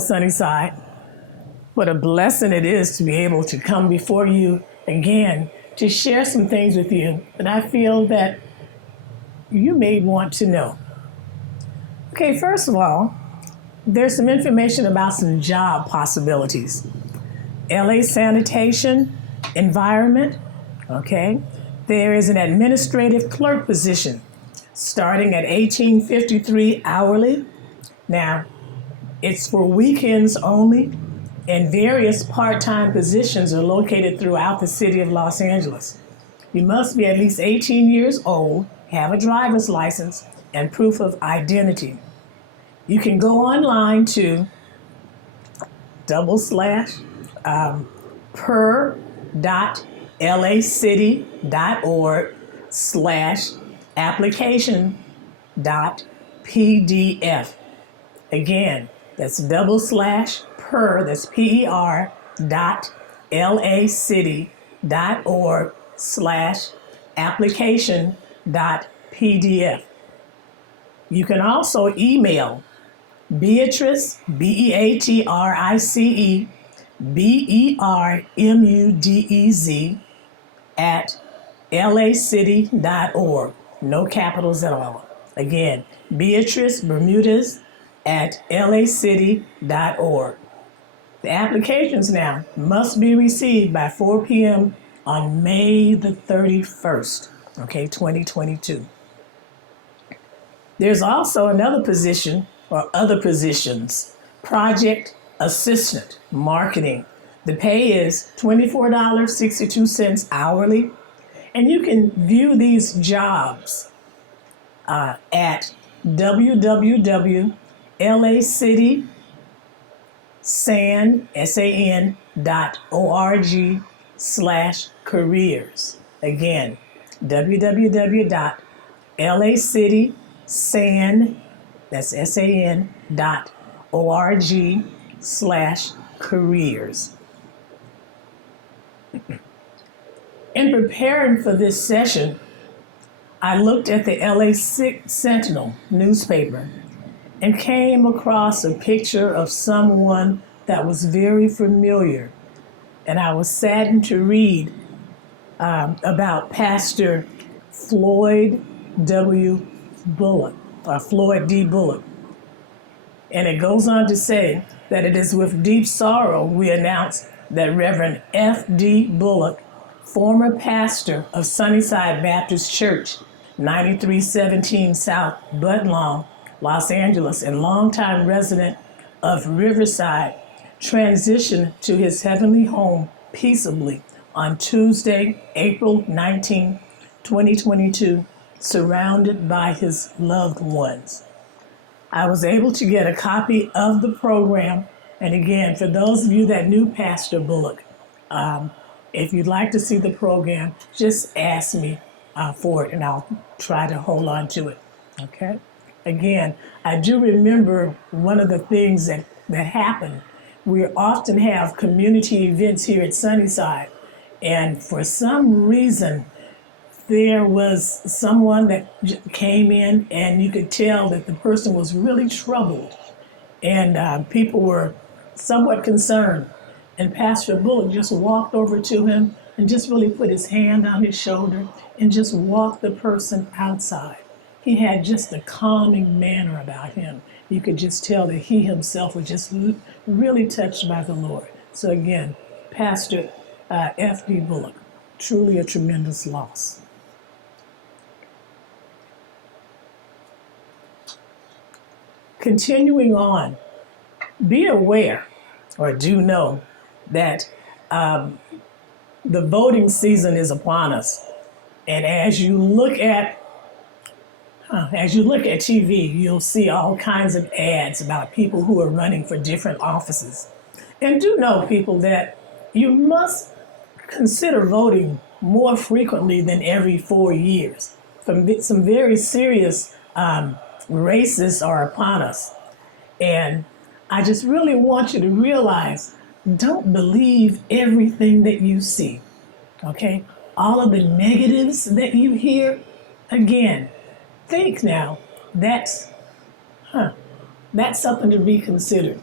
Sunnyside. What a blessing it is to be able to come before you again to share some things with you that I feel that you may want to know. Okay, first of all, there's some information about some job possibilities. LA sanitation, environment, okay? There is an administrative clerk position starting at $18.53 hourly. Now, it's for weekends only, and various part-time positions are located throughout the city of Los Angeles. You must be at least 18 years old, have a driver's license, and proof of identity. You can go online to per.lacity.org/application.pdf. Again, that's /per, that's PER, lacity.org/application.pdf. You can also email Beatrice, BEATRICE, BERMUDEZ at lacity.org. No capitals at all. Again, Beatrice Bermudez at lacity.org. The applications now must be received by 4 p.m. on May the 31st, 2022. There's also another position or other positions, project assistant, marketing. The pay is $24.62 hourly, and you can view these jobs at www.lacity.org/careers. Again, www.lacity.org/careers. That's SAN.org/careers. In preparing for this session, I looked at the LA Sentinel newspaper and came across a picture of someone that was very familiar. And I was saddened to read about Pastor Floyd W. Bullock, or Floyd D. Bullock. And it goes on to say that it is with deep sorrow we announce that Reverend F.D. Bullock, former pastor of Sunnyside Baptist Church, 9317 South Budlong, Los Angeles, and longtime resident of Riverside, transitioned to his heavenly home peaceably on Tuesday, April 19, 2022, surrounded by his loved ones. I was able to get a copy of the program. And again, for those of you that knew Pastor Bullock, if you'd like to see the program, just ask me for it and I'll try to hold on to it, okay? Again, I do remember one of the things that happened. We often have community events here at Sunnyside, and for some reason, there was someone that came in and you could tell that the person was really troubled, and people were somewhat concerned. And Pastor Bullock just walked over to him and just really put his hand on his shoulder and just walked the person outside. He had just a calming manner about him. You could just tell that he himself was just really touched by the Lord. So again, Pastor F.D. Bullock, truly a tremendous loss. Continuing on, be aware or do know that the voting season is upon us. And as you look at TV, you'll see all kinds of ads about people who are running for different offices. And do know, people, that you must consider voting more frequently than every 4 years. Some very serious races are upon us. And I just really want you to realize, don't believe everything that you see, okay? All of the negatives that you hear, again, think now, that's something to be considered.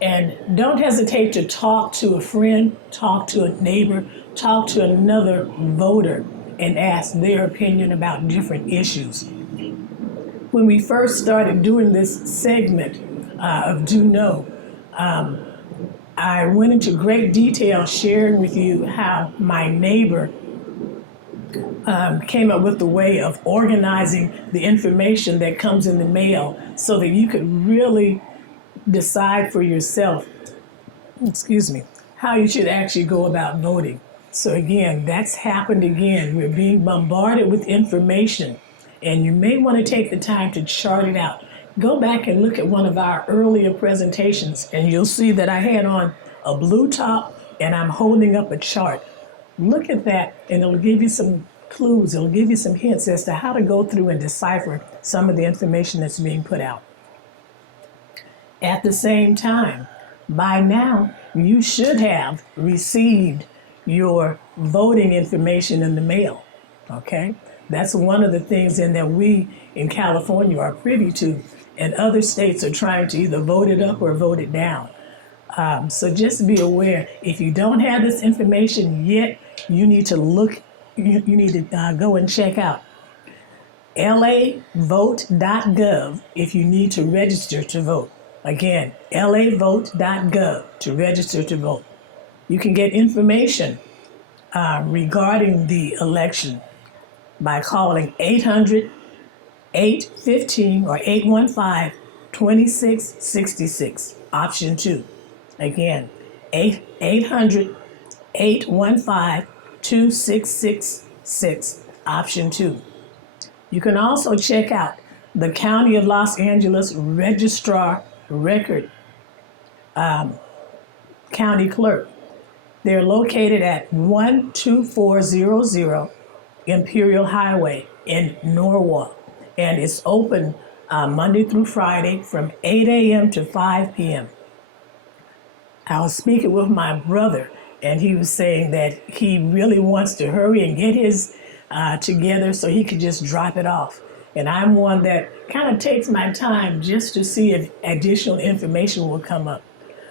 And don't hesitate to talk to a friend, talk to a neighbor, talk to another voter and ask their opinion about different issues. When we first started doing this segment of Do Know, I went into great detail sharing with you how my neighbor came up with the way of organizing the information that comes in the mail so that you could really decide for yourself, excuse me, how you should actually go about voting. So again, that's happened again. We're being bombarded with information, and you may want to take the time to chart it out. Go back and look at one of our earlier presentations, and you'll see that I had on a blue top and I'm holding up a chart. Look at that, and it'll give you some clues, it'll give you some hints as to how to go through and decipher some of the information that's being put out. At the same time, by now, you should have received your voting information in the mail, okay? That's one of the things in that we in California are privy to, and other states are trying to either vote it up or vote it down. So just be aware, if you don't have this information yet, you need to look, you need to go and check out lavote.gov if you need to register to vote. Again, lavote.gov to register to vote. You can get information regarding the election by calling 800-815 or 815-2666, option 2. Again, 800-815-2666, option 2. You can also check out the County of Los Angeles Registrar Record County Clerk. They're located at 12400 Imperial Highway in Norwalk, and it's open Monday through Friday from 8 a.m. to 5 p.m. I was speaking with my brother, and he was saying that he really wants to hurry and get his together so he could just drop it off. And I'm one that kind of takes my time just to see if additional information will come up.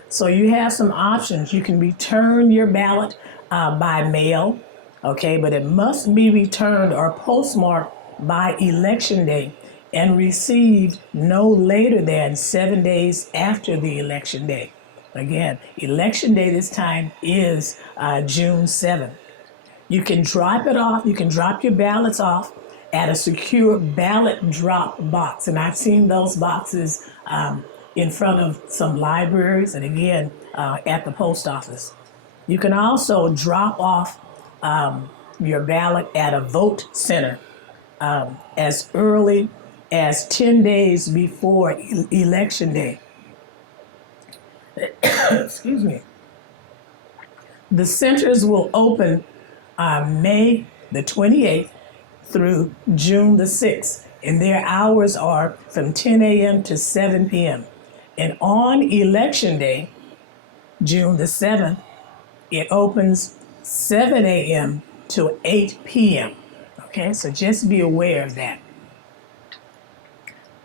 So you have some options. You can return your ballot by mail, okay, but it must be returned or postmarked by Election Day and received no later than 7 days after the Election Day. Again, Election Day this time is June 7th. You can drop it off, you can drop your ballots off at a secure ballot drop box. And I've seen those boxes in front of some libraries and again at the post office. You can also drop off your ballot at a vote center as early as 10 days before Election Day. Excuse me. The centers will open May the 28th through June the 6th, and their hours are from 10 a.m. to 7 p.m. And on Election Day, June the 7th, it opens 7 a.m. to 8 p.m. Okay, so just be aware of that.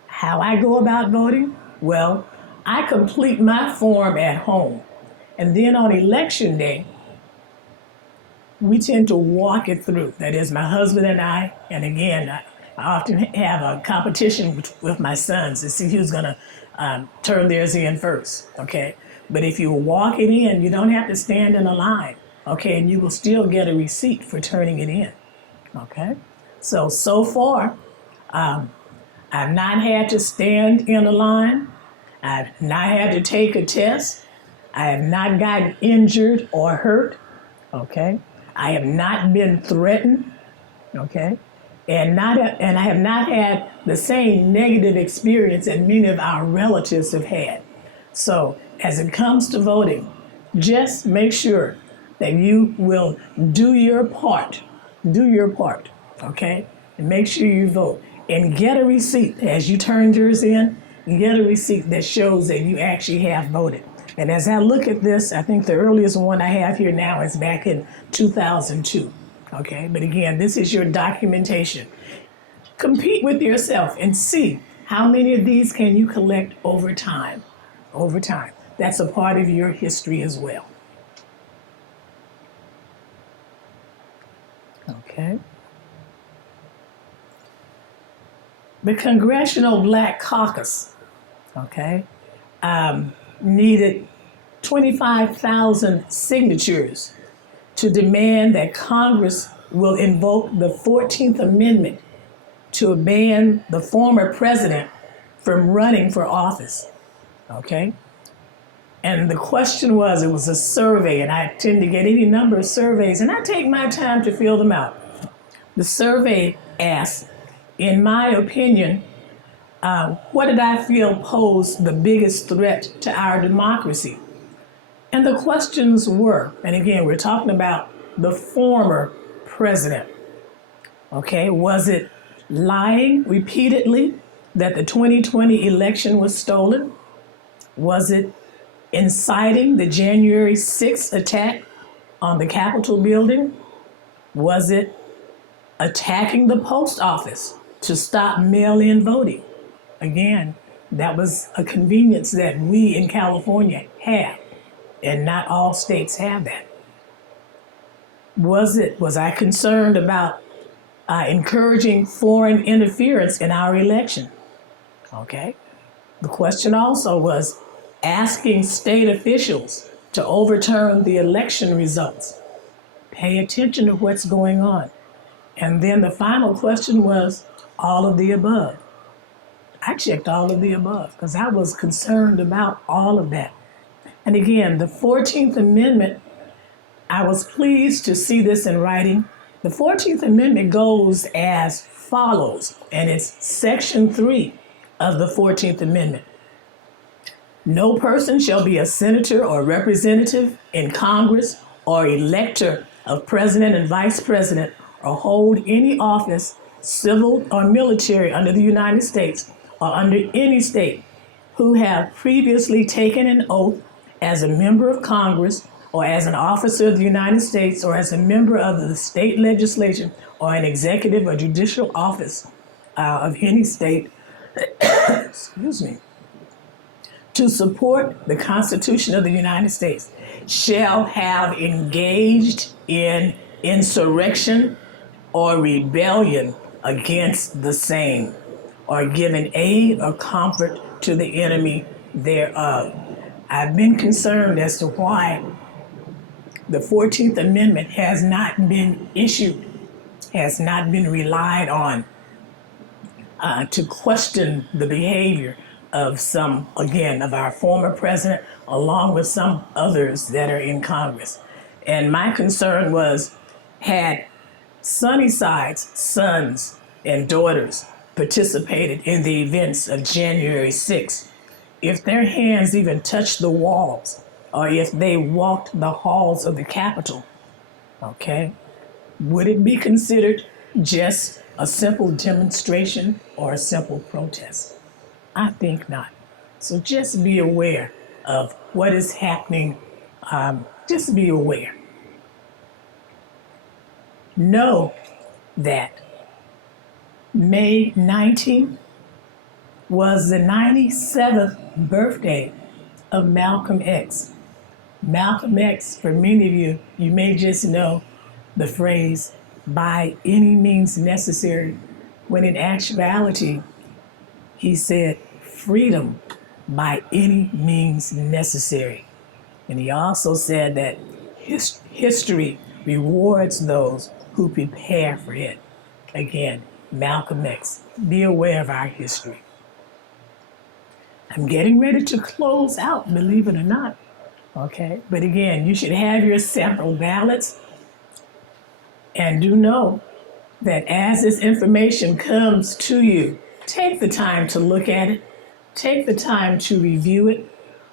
How I go about voting? Well, I complete my form at home. And then on Election Day, we tend to walk it through. That is, my husband and I, and again, I often have a competition with my sons to see who's gonna turn theirs in first, okay? But if you walk it in, you don't have to stand in a line, okay? And you will still get a receipt for turning it in, okay? So far, I've not had to stand in a line. I've not had to take a test. I have not gotten injured or hurt, okay? I have not been threatened, okay? And I have not had the same negative experience that many of our relatives have had. So as it comes to voting, just make sure that you will do your part, okay? And make sure you vote and get a receipt as you turn yours in, and get a receipt that shows that you actually have voted. And as I look at this, I think the earliest one I have here now is back in 2002, okay? But again, this is your documentation. Compete with yourself and see how many of these can you collect over time. that's a part of your history as well. Okay. The Congressional Black Caucus, okay, needed 25,000 signatures to demand that Congress will invoke the 14th Amendment to ban the former president from running for office, okay? And the question was, it was a survey, and I tend to get any number of surveys, and I take my time to fill them out. The survey asked, in my opinion, what did I feel posed the biggest threat to our democracy? And the questions were, and again, we're talking about the former president, okay? Was it lying repeatedly that the 2020 election was stolen? Was it inciting the January 6th attack on the Capitol building? Was it attacking the post office to stop mail-in voting? Again, that was a convenience that we in California have, and not all states have that. Was I concerned about encouraging foreign interference in our election? Okay. The question also was asking state officials to overturn the election results. Pay attention to what's going on. And then the final question was all of the above. I checked all of the above because I was concerned about all of that. And again, the 14th Amendment, I was pleased to see this in writing. The 14th Amendment goes as follows, and it's Section 3 of the 14th Amendment. No person shall be a senator or representative in Congress or elector of president and vice president or hold any office, civil or military, under the United States or under any state who have previously taken an oath as a member of Congress or as an officer of the United States or as a member of the state legislature or an executive or judicial office of any state, excuse me, to support the Constitution of the United States shall have engaged in insurrection or rebellion against the same, or given aid or comfort to the enemy thereof. I've been concerned as to why the 14th Amendment has not been issued, has not been relied on to question the behavior of some, again, of our former president, along with some others that are in Congress. And my concern was, had Sunnyside's sons and daughters participated in the events of January 6th, if their hands even touched the walls, or if they walked the halls of the Capitol, okay, would it be considered just a simple demonstration or a simple protest? I think not. So just be aware of what is happening. Just be aware. Know that May 19th was the 97th birthday of Malcolm X. Malcolm X, for many of you, you may just know the phrase, by any means necessary, when in actuality, he said, freedom by any means necessary. And he also said that history rewards those who prepare for it. Again, Malcolm X. Be aware of our history. I'm getting ready to close out, believe it or not. Okay, but again, you should have your sample ballots, and do know that as this information comes to you, take the time to look at it, take the time to review it,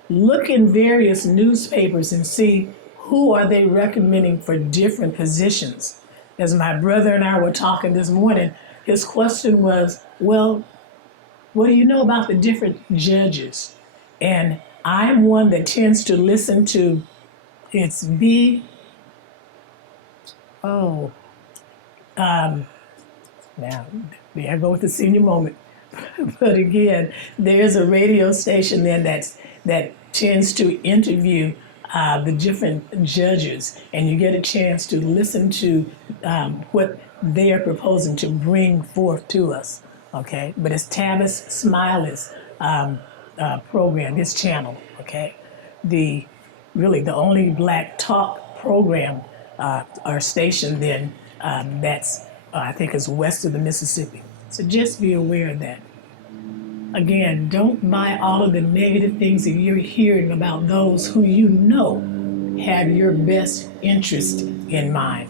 look in various newspapers and see who are they recommending for different positions. As my brother and I were talking this morning, his question was, well, what do you know about the different judges? And I'm one that tends to listen to, now, there I go with the senior moment. But again, there's a radio station then that's that tends to interview the different judges, and you get a chance to listen to what they are proposing to bring forth to us. Okay, but it's Tavis Smiley's program, his channel. Okay, the really the only black talk program or station then that's I think is west of the Mississippi. So just be aware of that. Again, don't buy all of the negative things that you're hearing about those who you know have your best interest in mind.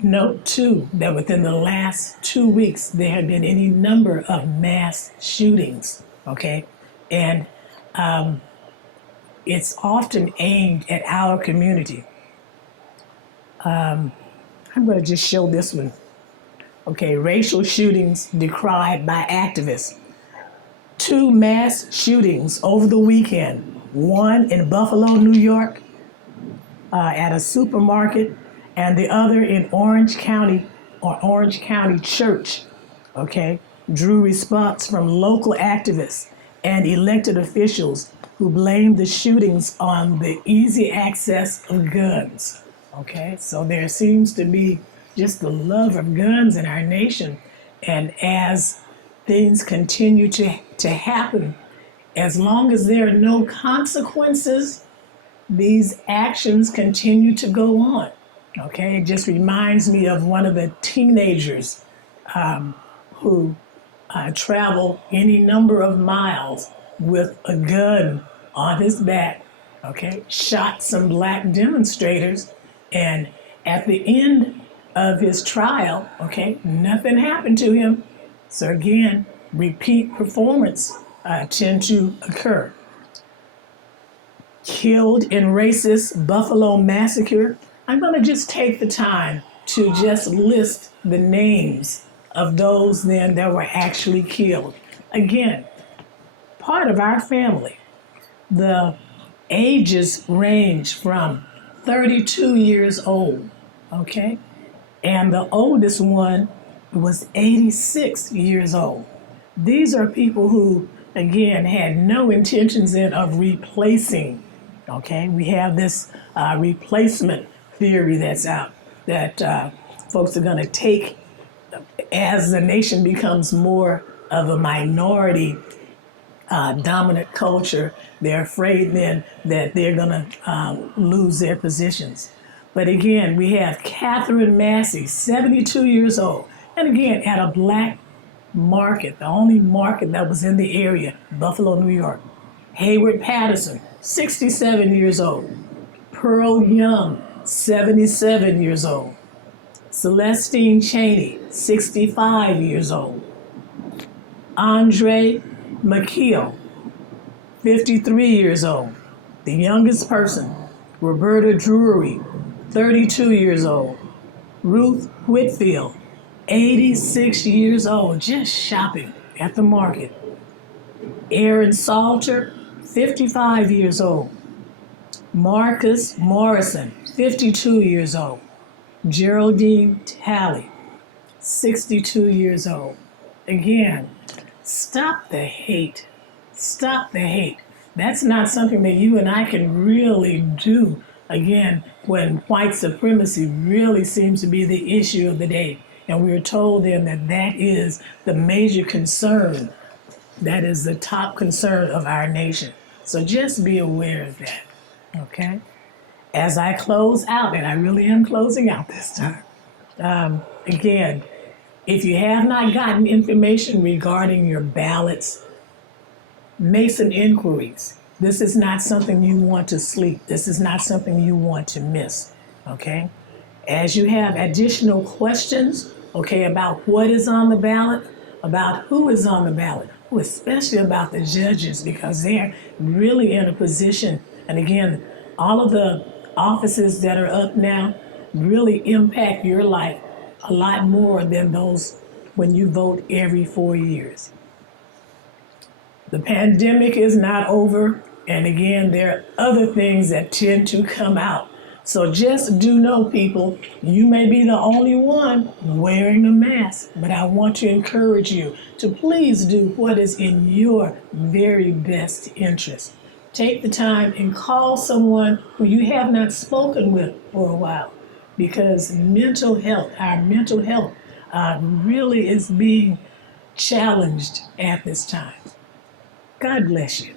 Note too that within the last 2 weeks there have been any number of mass shootings, okay? And it's often aimed at our community. I'm going to just show this one. Okay, racial shootings decried by activists. 2 mass shootings over the weekend, one in Buffalo, New York, at a supermarket, and the other in Orange County Church, okay, drew response from local activists and elected officials who blamed the shootings on the easy access of guns, okay? So there seems to be just the love of guns in our nation, and as things continue to happen, as long as there are no consequences, these actions continue to go on. Okay, it just reminds me of one of the teenagers who traveled any number of miles with a gun on his back, okay, shot some black demonstrators, and at the end of his trial, okay, nothing happened to him. So again, repeat performance tend to occur. Killed in racist Buffalo massacre. I'm going to just take the time to just list the names of those then that were actually killed. Again, part of our family. The ages range from 32 years old, okay? And the oldest one was 86 years old. These are people who, again, had no intentions of replacing, okay? We have this replacement theory that's out that folks are gonna take as the nation becomes more of a minority dominant culture. They're afraid then that they're gonna lose their positions. But again, we have Catherine Massey, 72 years old. And again, at a black market, the only market that was in the area, Buffalo, New York. Hayward Patterson, 67 years old. Pearl Young, 77 years old. Celestine Cheney, 65 years old. Andre McKeel, 53 years old. The youngest person, Roberta Drury, 32 years old. Ruth Whitfield, 86 years old, just shopping at the market. Aaron Salter, 55 years old. Marcus Morrison, 52 years old. Geraldine Talley, 62 years old. Again, stop the hate. Stop the hate. That's not something that you and I can really do, again, when white supremacy really seems to be the issue of the day. And we are told then that that is the major concern. That is the top concern of our nation. So just be aware of that, okay? As I close out, and I really am closing out this time, again, if you have not gotten information regarding your ballots, make some inquiries. This is not something you want to sleep. This is not something you want to miss, okay? As you have additional questions, okay, about what is on the ballot, about who is on the ballot, especially about the judges, because they're really in a position, and again, all of the offices that are up now really impact your life a lot more than those when you vote every 4 years. The pandemic is not over, and again, there are other things that tend to come out. So just do know, people, you may be the only one wearing a mask, but I want to encourage you to please do what is in your very best interest. Take the time and call someone who you have not spoken with for a while, because our mental health, really is being challenged at this time. God bless you.